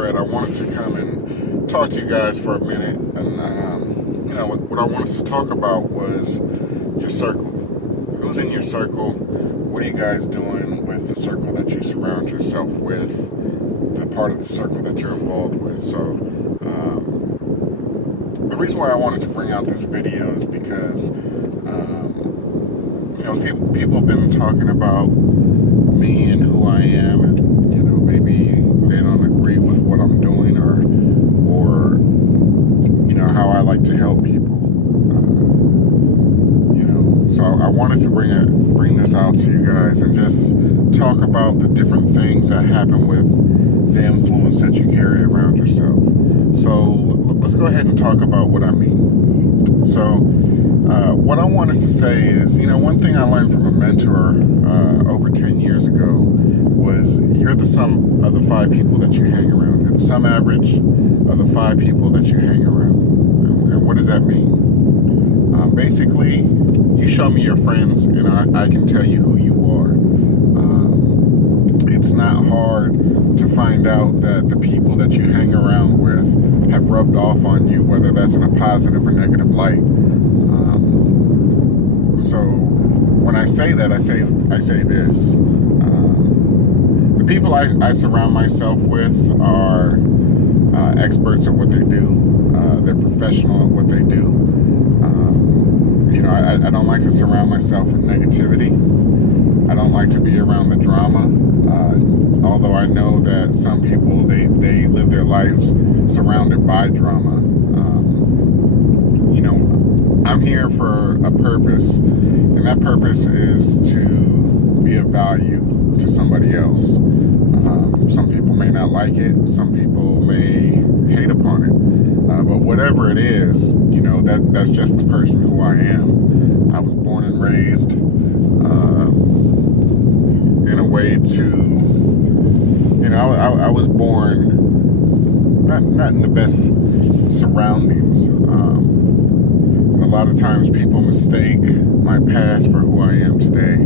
Fred. I wanted to come and talk to you guys for a minute. And, what I wanted to talk about was your circle. Who's in your circle? What are you guys doing with the circle that you surround yourself with? The part of the circle that you're involved with. So, the reason why I wanted to bring out this video is because, people have been talking about me and who I am, and maybe they don't agree with what I'm doing, or how I like to help people. So I wanted to bring this out to you guys and just talk about the different things that happen with the influence that you carry around yourself. So let's go ahead and talk about what I mean. So what I wanted to say is, one thing I learned from a mentor over 10 years ago was you're the sum of the 5 people that you hang around. You're the sum average of the 5 people that you hang around. And what does that mean? Basically, you show me your friends and I can tell you who you are. It's not hard to find out that the people that you hang around with have rubbed off on you, whether that's in a positive or negative light. So when I say that, I say this. The people I surround myself with are experts at what they do. They're professional at what they do. I don't like to surround myself with negativity. I don't like to be around the drama. Although I know that some people, they live their lives surrounded by drama. I'm here for a purpose, and that purpose is to be of value to somebody else. Some people may not like it. Some people may hate upon it. But whatever it is, that's just the person who I am. I was born and raised in a way to, I was born not in the best surroundings. A lot of times people mistake my past for who I am today.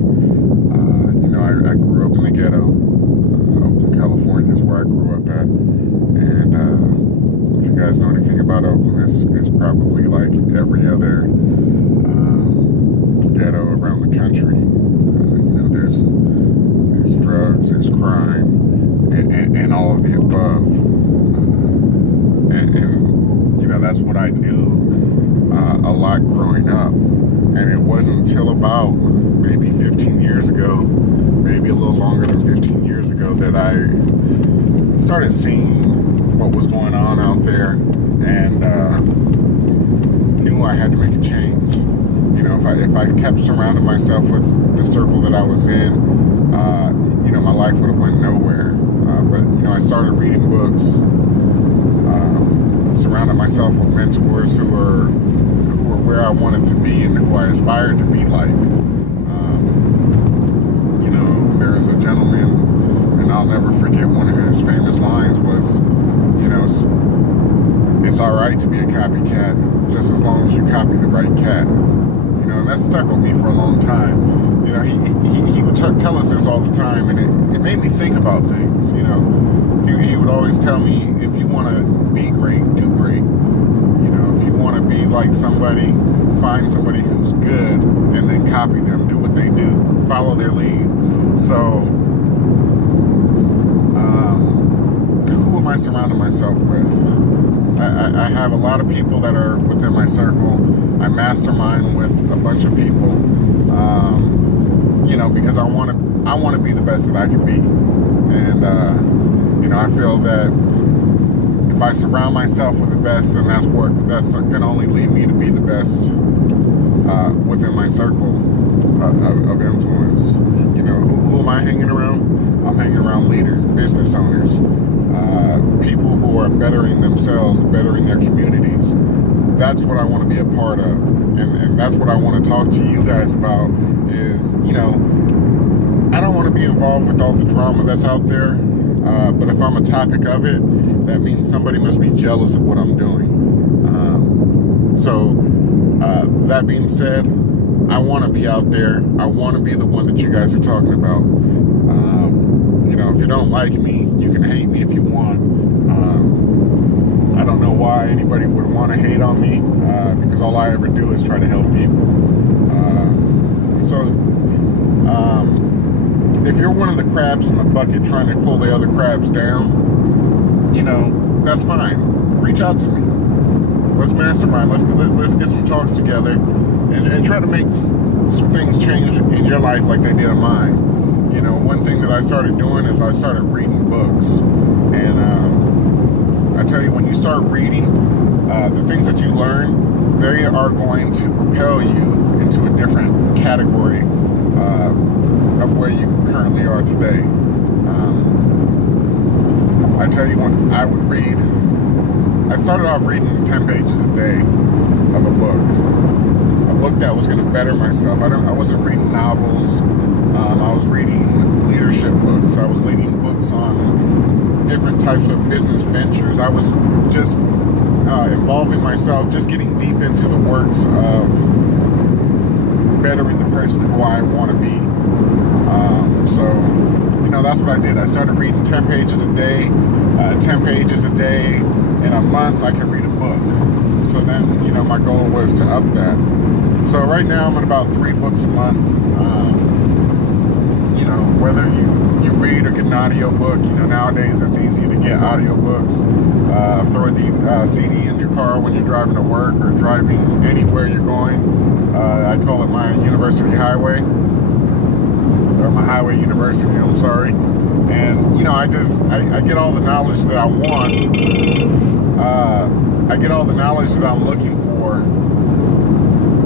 I grew up in the ghetto. Oakland, California is where I grew up at. And if you guys know anything about Oakland, it's probably like every other ghetto around the country. There's drugs, there's crime, and all of the above. And that's what I knew a lot growing up. And it wasn't until about maybe 15 years ago, maybe a little longer than 15 years ago, that I started seeing what was going on out there, and knew I had to make a change. If I kept surrounding myself with the circle that I was in, my life would have went nowhere. But I started reading books, surrounded myself with mentors who were where I wanted to be and who I aspired to be like. There's a gentleman, and I'll never forget, one of his famous lines was, it's all right to be a copycat, just as long as you copy the right cat. And that stuck with me for a long time. He would tell us this all the time, and it made me think about things. He would always tell me, if you want to be great, do great. If you want to be like somebody, find somebody who's good and then copy them, do what they do, follow their lead. So, who am I surrounding myself with? I have a lot of people that are within my circle. I mastermind with a bunch of people, because I want to be the best that I can be. And, I feel that if I surround myself with the best, then that's going to only lead me to be the best within my circle of influence. Who am I hanging around? I'm hanging around leaders, business owners, people who are bettering themselves, bettering their communities. That's what I want to be a part of, and that's what I want to talk to you guys about. Is I don't want to be involved with all the drama that's out there. But if I'm a topic of it, that means somebody must be jealous of what I'm doing. So that being said, I want to be out there. I want to be the one that you guys are talking about. If you don't like me, you can hate me if you want. why anybody would want to hate on me, because all I ever do is try to help people. If you're one of the crabs in the bucket trying to pull the other crabs down, that's fine. Reach out to me. Let's mastermind. Let's get some talks together and try to make some things change in your life like they did in mine. One thing that I started doing is I started reading books. And I tell you, when you start reading, the things that you learn, they are going to propel you into a different category of where you currently are today. I tell you, when I would read, I started off reading 10 pages a day of a book that was going to better myself. I wasn't reading novels. I was reading leadership books. I was reading books on different types of business ventures. I was just involving myself, just getting deep into the works of bettering the person who I want to be. That's what I did. I started reading 10 pages a day. 10 pages a day in a month, I could read a book. So then, my goal was to up that. So right now, I'm at about 3 books a month. Whether you read or get an audio book, nowadays it's easy to get audio books. Throw a CD in your car when you're driving to work or driving anywhere you're going. I call it my university highway, or my highway university, I'm sorry. And, I get all the knowledge that I want. I get all the knowledge that I'm looking for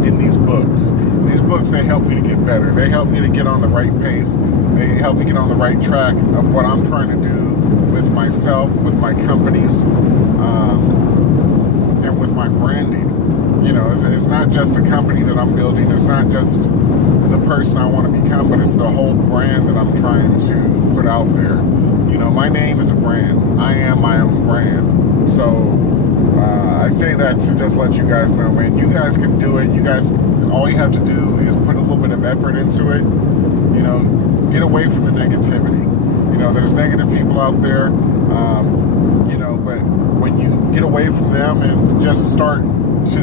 in these books. These books, they help me to get better. They help me to get on the right pace. They help me get on the right track of what I'm trying to do with myself, with my companies, and with my branding. It's not just a company that I'm building. It's not just the person I want to become, but it's the whole brand that I'm trying to put out there. My name is a brand. I am my own brand. So I say that to just let you guys know, man, you guys can do it. You guys, all you have to do is put a little bit of effort into it. Get away from the negativity. There's negative people out there, but when you get away from them and just start to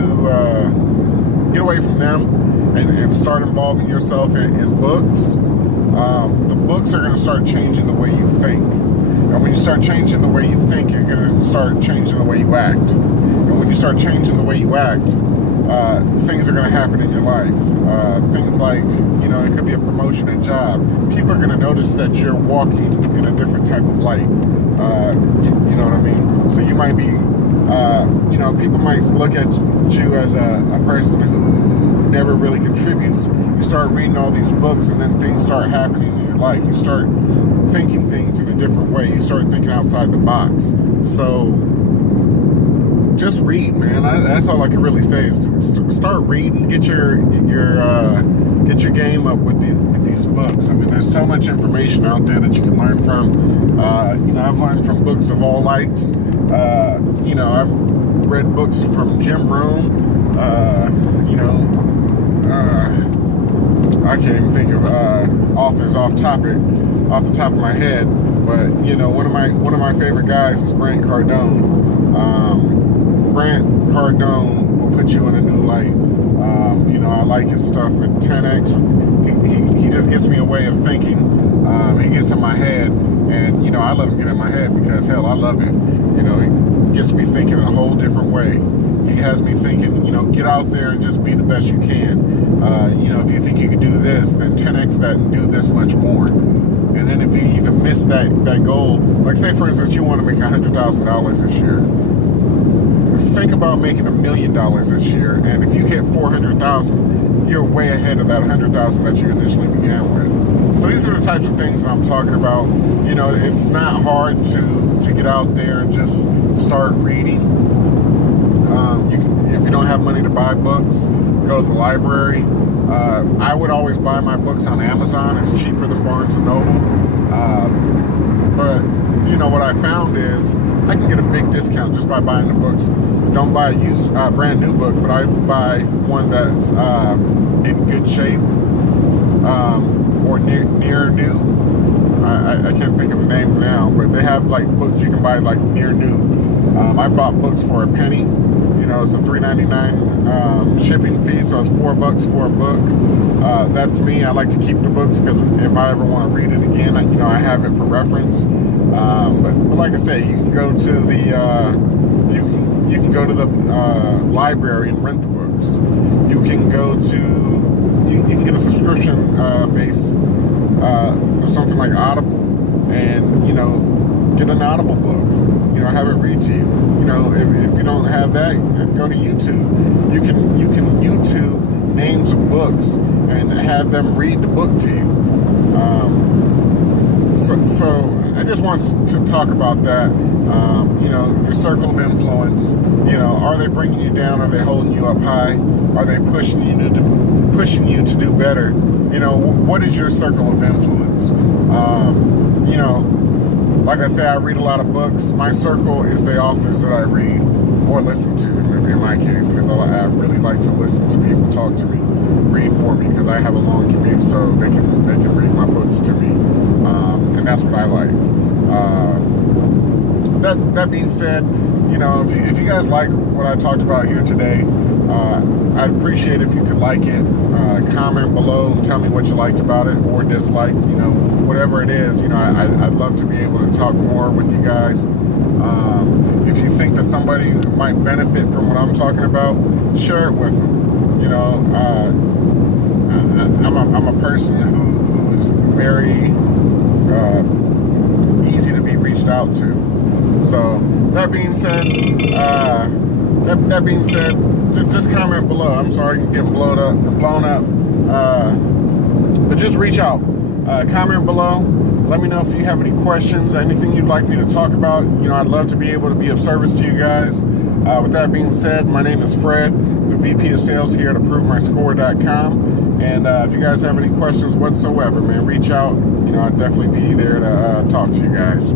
get away from them and start involving yourself in books, the books are going to start changing the way you think. And when you start changing the way you think, you're going to start changing the way you act. And when you start changing the way you act, things are going to happen in your life. Things like, it could be a promotion at job. People are going to notice that you're walking in a different type of light. You know what I mean? So you might be, people might look at you as a person who never really contributes. You start reading all these books, and then things start happening in your life. You start thinking things in a different way. You start thinking outside the box. So just read, man. That's all I can really say is start reading. Get your game up with these books. I mean, there's so much information out there that you can learn from. I've learned from books of all likes. I've read books from Jim Rohn. I can't even think of authors off the top of my head. But one of my favorite guys is Grant Cardone. Grant Cardone will put you in a new light. I like his stuff with 10X. He just gets me a way of thinking. He gets in my head, and I let him get in my head because hell, I love it. It gets me thinking in a whole different way. He has me thinking, get out there and just be the best you can. If you think you can do this, then 10X that and do this much more. And then if you even miss that goal, like say for instance, you want to make $100,000 this year. Think about making $1 million this year, and if you hit 400,000, you're way ahead of that 100,000 that you initially began with. So these are the types of things that I'm talking about. It's not hard to get out there and just start reading. If you don't have money to buy books, go to the library. I would always buy my books on Amazon. It's cheaper than Barnes & Noble. But what I found is I can get a big discount just by buying the books. Don't buy a used, brand new book, but I buy one that's in good shape or near new. I can't think of the name now, but they have like books you can buy like near new. I bought books for a penny. You know, it's a $3.99 shipping fee, so it's $4 for a book. That's me. I like to keep the books because if I ever want to read it again, I have it for reference. But like I say, you can go to the you can go to the library and rent the books. You can go to you can get a subscription base of something like Audible, and get an Audible book. Have it read to you. If you don't have that, go to YouTube. You can YouTube names of books and have them read the book to you. So I just want to talk about that. Your circle of influence. Are they bringing you down? Are they holding you up high? Are they pushing you to do better? What is your circle of influence? Like I say, I read a lot of books. My circle is the authors that I read or listen to, in my case, because I really like to listen to people talk to me, read for me, because I have a long commute, so they can read my books to me, and that's what I like. That being said, if you guys like what I talked about here today, I'd appreciate if you could like it, comment below and tell me what you liked about it or disliked, whatever it is. I'd love to be able to talk more with you guys. If you think that somebody might benefit from what I'm talking about, share it with them. I'm a person who is very easy to be reached out to. So that being said, just comment below. I'm sorry I'm getting blown up. But just reach out. Comment below. Let me know if you have any questions, anything you'd like me to talk about. I'd love to be able to be of service to you guys. With that being said, my name is Fred, the VP of Sales here at ApproveMyScore.com. And if you guys have any questions whatsoever, man, reach out. I'd definitely be there to talk to you guys.